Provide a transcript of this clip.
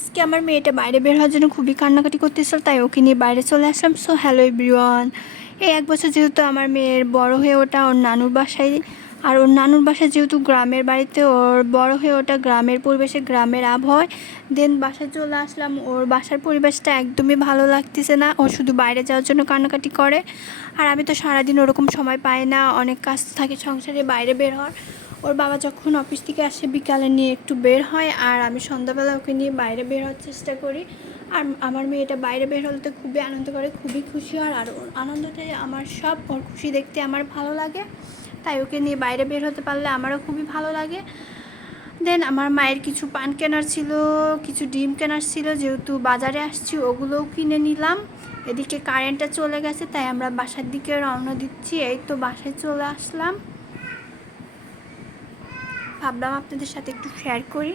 আজকে আমার মেয়েটা বাইরে বের হওয়ার জন্য খুবই কান্নাকাটি করতেছিল, তাই ওকে নিয়ে বাইরে চলে আসলাম। সো হ্যালো এভরিওয়ান, এই 1 বছর যেহেতু আমার মেয়ের বড় হয়ে ওটা ওর নানুর বাসায়, আর ওর নানুর বাসায় যেহেতু গ্রামের বাড়িতে, ওর বড় হয়ে ওটা গ্রামের পরিবেশে, গ্রামের আবহাওয়ায়। দেন বাসায় চলে আসলাম, ওর বাসার পরিবেশটা একদমই ভালো লাগতেছে না, ও শুধু বাইরে যাওয়ার জন্য কান্নাকাটি করে। আর আমি তো সারাদিন ওরকম সময় পাই না, অনেক কাজ থাকে সংসারে, বাইরে বের হওয়ার। ওর বাবা যখন অফিস থেকে আসে বিকালে নিয়ে একটু বের হয়, আর আমি সন্ধ্যাবেলা ওকে নিয়ে বাইরে বের হওয়ার চেষ্টা করি। আর আমার মেয়েটা বাইরে বের হলে তো খুবই আনন্দ করে, খুবই খুশি হয়। আর ওর আনন্দটাই আমার সব, ওর খুশি দেখতে আমার ভালো লাগে, তাই ওকে নিয়ে বাইরে বের হতে পারলে আমারও খুবই ভালো লাগে। দেন আমার মায়ের কিছু পান কেনার ছিল, কিছু ডিম কেনার ছিল, যেহেতু বাজারে আসছি ওগুলোও কিনে নিলাম। এদিকে কারেন্টটা চলে গেছে, তাই আমরা বাসার দিকে রওনা দিচ্ছি। এই তো বাসায় চলে আসলাম, ভাবলাম আপনাদের সাথে একটু শেয়ার করি।